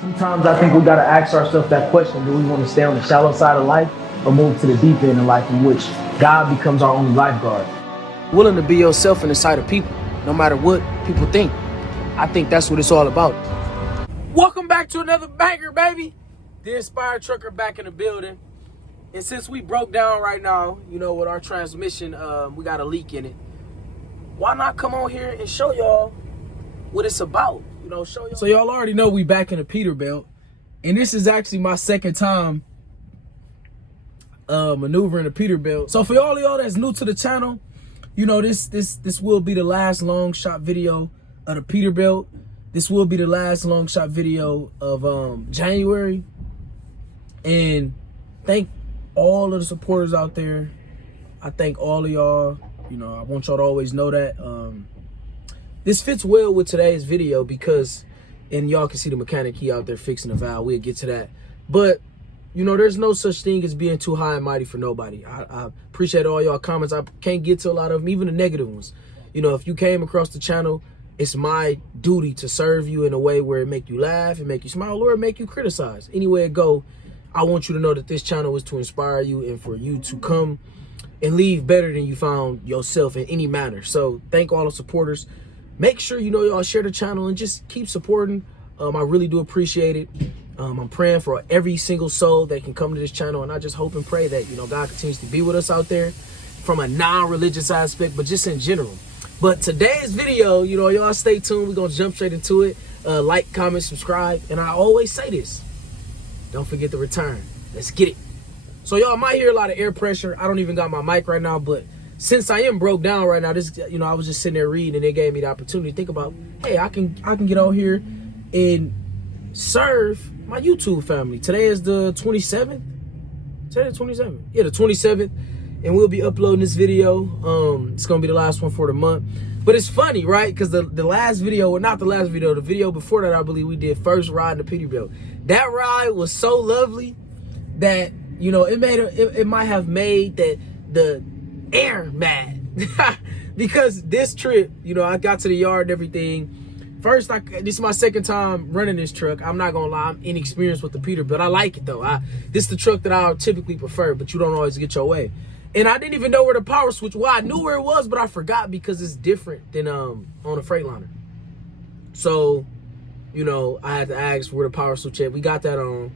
Sometimes I think we got to ask ourselves that question: do we want to stay on the shallow side of life or move to the deep end of life, in which God becomes our only lifeguard? Willing to be yourself in the sight of people, no matter what people think. I think that's what it's all about. Welcome back to another banger, baby. The Inspired Trucker back in the building. And since we broke down right now, you know, with our transmission, we got a leak in it. Why not come on here and show y'all what it's about? You know, show y'all. So y'all already know we back in the Peterbilt. And this is actually my second time maneuvering the Peterbilt. So for all of y'all that's new to the channel, you know, this will be the last long shot video of the Peterbilt. This will be the last long shot video of January. And thank all of the supporters out there. I thank all of y'all. You know, I want y'all to always know that. This fits well with today's video because, and y'all can see the mechanic, he out there fixing the valve. We'll get to that. But, you know, there's no such thing as being too high and mighty for nobody. I appreciate all y'all comments. I can't get to a lot of them, even the negative ones. You know, if you came across the channel, it's my duty to serve you in a way where it make you laugh and make you smile, or it make you criticize. Anywhere it go, I want you to know that this channel is to inspire you and for you to come and leave better than you found yourself in any manner. So thank all the supporters. Make sure, you know, y'all share the channel and just keep supporting. I really do appreciate it. I'm praying for every single soul that can come to this channel, and I just hope and pray that, you know, God continues to be with us out there from a non-religious aspect, but just in general. But today's video, you know, y'all stay tuned. We're going to jump straight into it. Like, comment, subscribe. And I always say this: don't forget to return. Let's get it. So y'all might hear a lot of air pressure. I don't even got my mic right now, but since I am broke down right now, this, you know, I was just sitting there reading, and they gave me the opportunity to think about, hey, I can get out here and serve my YouTube family. Today is the 27th. Today the 27th. Yeah, the 27th. And we'll be uploading this video. It's gonna be the last one for the month. But it's funny, right? Because the last video, or not the last video, the video before that, I believe we did first ride in the Peterbilt. That ride was so lovely that, you know, it might have made the air mad. Because this trip, you know, I got to the yard and everything. First, this is my second time running this truck. I'm not gonna lie, I'm inexperienced with the Peterbilt. I like it though. This is the truck that I typically prefer, but you don't always get your way. And I didn't even know where the power switch was. Well, I knew where it was, but I forgot because it's different than on a Freightliner. So, you know, I had to ask where the power switch at. We got that on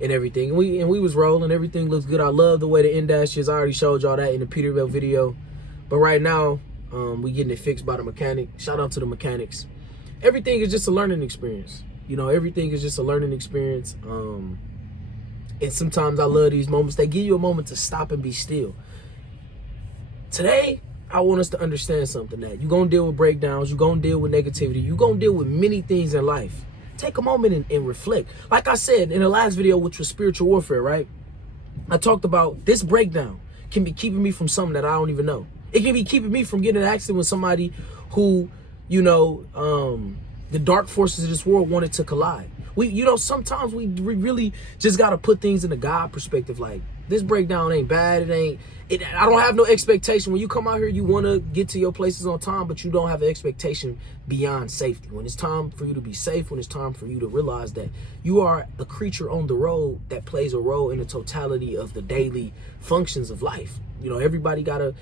and everything. And we was rolling. Everything looks good. I love the way the in-dash is. I already showed y'all that in the Peterbilt video. But right now, we getting it fixed by the mechanic. Shout out to the mechanics. Everything is just a learning experience. You know, everything is just a learning experience. And sometimes I love these moments. They give you a moment to stop and be still. Today, I want us to understand something, that you're going to deal with breakdowns, you're going to deal with negativity, you're going to deal with many things in life. Take a moment and reflect. Like I said in the last video, which was spiritual warfare, right? I talked about this breakdown can be keeping me from something that I don't even know. It can be keeping me from getting in an accident with somebody who, you know, the dark forces of this world wanted to collide. You know, sometimes we really just got to put things in the God perspective. Like, this breakdown ain't bad. I don't have no expectation. When you come out here, you want to get to your places on time, but you don't have an expectation beyond safety. When it's time for you to be safe, when it's time for you to realize that you are a creature on the road that plays a role in the totality of the daily functions of life. You know, everybody gotta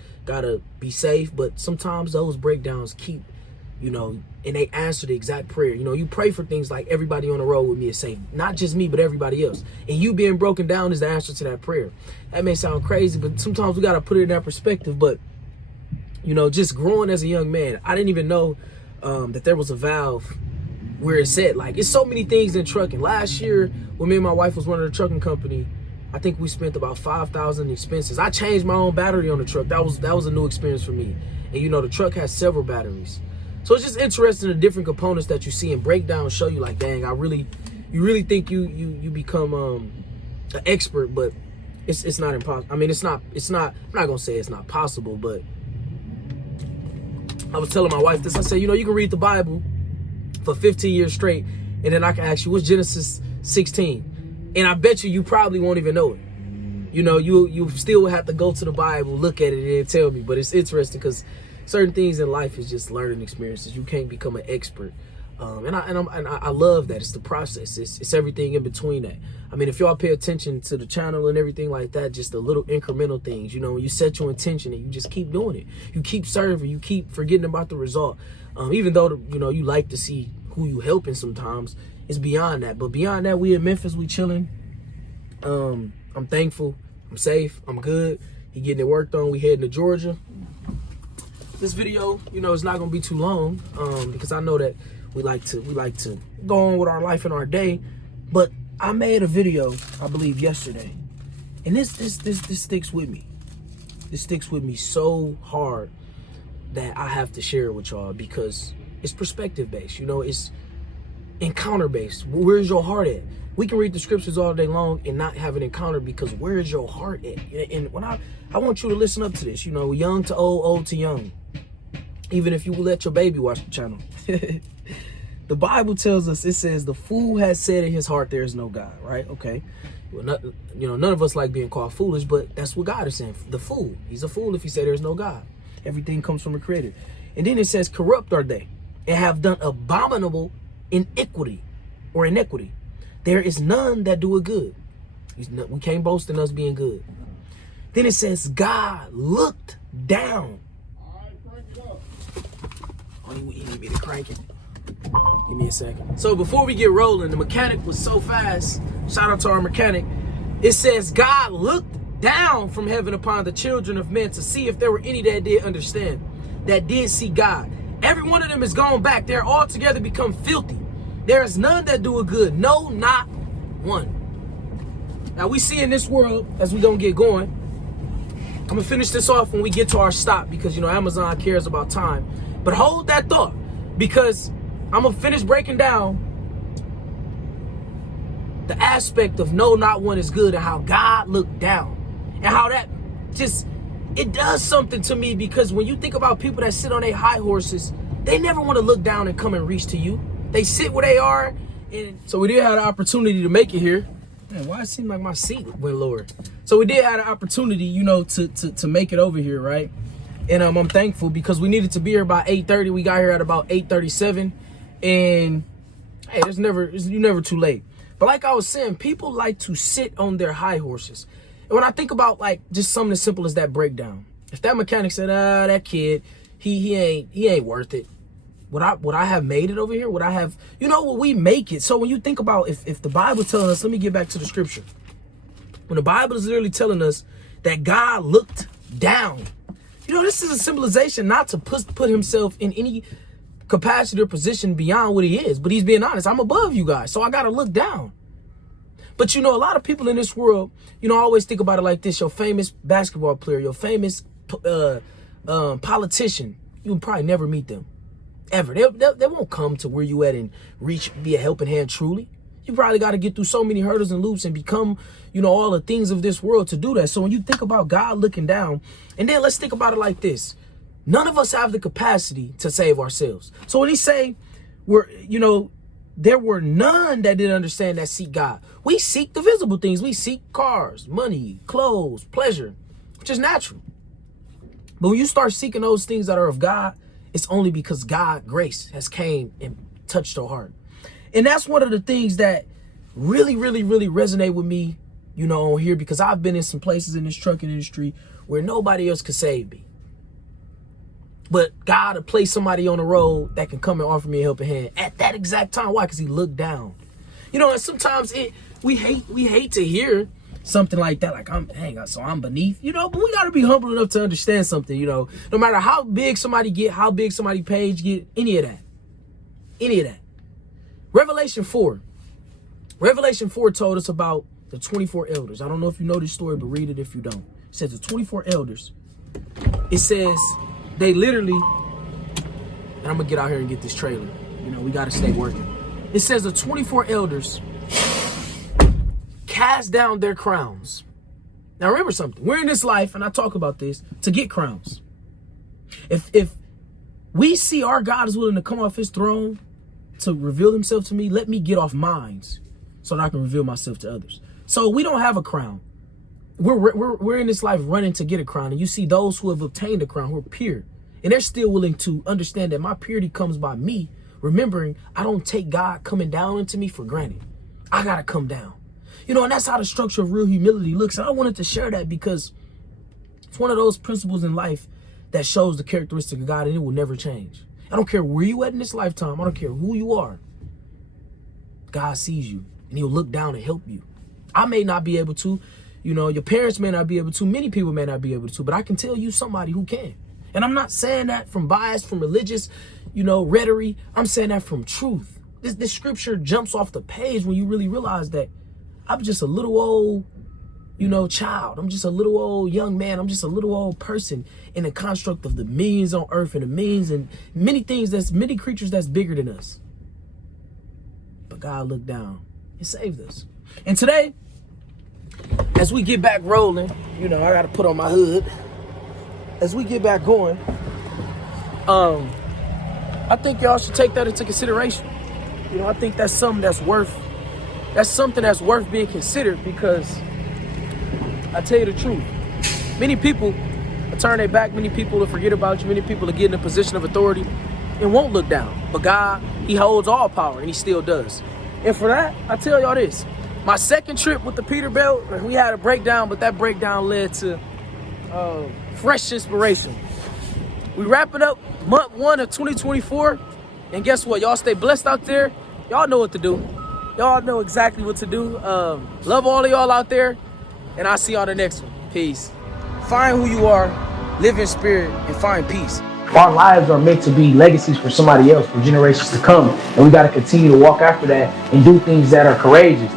be safe, but sometimes those breakdowns keep, you know, and they answer the exact prayer. You know, you pray for things like everybody on the road with me is safe. Not just me, but everybody else. And you being broken down is the answer to that prayer. That may sound crazy, but sometimes we got to put it in that perspective. But, you know, just growing as a young man, I didn't even know that there was a valve where it said, like, it's so many things in trucking. Last year, when me and my wife was running a trucking company, I think we spent about $5,000 in expenses. I changed my own battery on the truck. That was a new experience for me. And, you know, the truck has several batteries. So it's just interesting, the different components that you see, and breakdowns show you, like, dang, you really think you become an expert, but it's not impossible. I mean, it's not, I'm not gonna say it's not possible, but I was telling my wife this. I said, you know, you can read the Bible for 15 years straight, and then I can ask you, what's Genesis 16? And I bet you probably won't even know it. You know, you still have to go to the Bible, look at it, and tell me. But it's interesting because certain things in life is just learning experiences. You can't become an expert. And I love that. It's the process. It's everything in between that. I mean, if y'all pay attention to the channel and everything like that, just the little incremental things, you know, when you set your intention and you just keep doing it, you keep serving, you keep forgetting about the result. Even though, you know, you like to see who you helping sometimes, it's beyond that. But beyond that, we in Memphis, we chilling. I'm thankful. I'm safe. I'm good. He getting it worked on. We heading to Georgia. This video, you know, it's not gonna be too long, because I know that we like to go on with our life and our day. But I made a video, I believe yesterday, and this sticks with me. This sticks with me so hard that I have to share it with y'all, because it's perspective based. You know, it's encounter based. Where's your heart at? We can read the scriptures all day long and not have an encounter, because where is your heart at? And when I want you to listen up to this, you know, young to old, old to young. Even if you will let your baby watch the channel. The Bible tells us, it says, the fool has said in his heart there is no God, right? Okay. Well, none of us like being called foolish, but that's what God is saying. The fool, he's a fool if he said there's no God. Everything comes from a creator. And then it says, corrupt are they, and have done abominable iniquity or iniquity. There is none that do it good. We can't boast in us being good. Then it says, God looked down. Oh, you need me to crank it? Give me a second. So before we get rolling, the mechanic was so fast. Shout out to our mechanic. It says, God looked down from heaven upon the children of men to see if there were any that did understand, that did see God. Every one of them is gone back. They're all together become filthy. There is none that do it good. No, not one. Now we see in this world, as we gonna get going, I'm gonna finish this off when we get to our stop, because, you know, Amazon cares about time. But hold that thought, because I'm gonna finish breaking down the aspect of no, not one is good, and how God looked down, and how that just, it does something to me. Because when you think about people that sit on their high horses, they never want to look down and come and reach to you. They sit where they are. And so we did have the opportunity to make it here. Man, why it seemed like my seat went lower? So we did have the opportunity, you know, to make it over here, right? And I'm thankful, because we needed to be here by 8:30. We got here at about 8:37. And hey, you're never too late. But like I was saying, people like to sit on their high horses. And when I think about, like, just something as simple as that breakdown, if that mechanic said, that kid, he ain't worth it, would I have made it over here? Would I have, you know, would we make it? So when you think about, if the Bible telling us, let me get back to the scripture. When the Bible is literally telling us that God looked down, you know, this is a symbolization not to put himself in any capacity or position beyond what he is. But he's being honest. I'm above you guys, so I got to look down. But, you know, a lot of people in this world, you know, I always think about it like this. Your famous basketball player, your famous politician, you will probably never meet them. Ever. They won't come to where you at and reach, be a helping hand truly. You probably got to get through so many hurdles and loops and become, you know, all the things of this world to do that. So when you think about God looking down, and then let's think about it like this. None of us have the capacity to save ourselves. So when he say, there were none that didn't understand that seek God. We seek the visible things. We seek cars, money, clothes, pleasure, which is natural. But when you start seeking those things that are of God, it's only because God, grace, has came and touched your heart. And that's one of the things that really, really, really resonate with me, you know, on here, because I've been in some places in this trucking industry where nobody else could save me. But God will place somebody on the road that can come and offer me a helping hand at that exact time. Why? Because he looked down. You know, and sometimes we hate to hear something like that, like I'm beneath, you know, but we got to be humble enough to understand something, you know, no matter how big somebody get, how big somebody page get, any of that. Revelation 4 told us about the 24 elders. I don't know if you know this story, but read it if you don't. It says the 24 elders. It says they literally, and I'm gonna get out here and get this trailer. You know, we got to stay working. It says the 24 elders cast down their crowns. Now remember something. We're in this life, and I talk about this, to get crowns. If we see our God is willing to come off his throne to reveal himself to me, let me get off mine so that I can reveal myself to others. So we don't have a crown. We're in this life running to get a crown. And you see those who have obtained a crown, who are pure. And they're still willing to understand that my purity comes by me remembering I don't take God coming down into me for granted. I gotta come down. You know, and that's how the structure of real humility looks. And I wanted to share that because it's one of those principles in life that shows the characteristic of God, and it will never change. I don't care where you at in this lifetime. I don't care who you are. God sees you, and he'll look down and help you. I may not be able to, you know, your parents may not be able to, many people may not be able to, but I can tell you somebody who can. And I'm not saying that from bias, from religious, you know, rhetoric. I'm saying that from truth. This scripture jumps off the page when you really realize that I'm just a little old, you know, child. I'm just a little old young man. I'm just a little old person in the construct of the millions on earth and the millions and many things many creatures that's bigger than us. But God looked down and saved us. And today, as we get back rolling, you know, I got to put on my hood. As we get back going, I think y'all should take that into consideration. You know, I think that's something that's worth being considered, because I tell you the truth, many people will turn their back, many people will forget about you, many people will get in a position of authority and won't look down. But God, he holds all power, and he still does. And for that, I tell y'all this. My second trip with the Peterbilt, we had a breakdown, but that breakdown led to fresh inspiration. We wrapping up month 1 of 2024. And guess what? Y'all stay blessed out there. Y'all know what to do. Y'all know exactly what to do. Love all of y'all out there. And I'll see y'all on the next one. Peace. Find who you are, live in spirit, and find peace. Our lives are meant to be legacies for somebody else, for generations to come. And we got to continue to walk after that and do things that are courageous.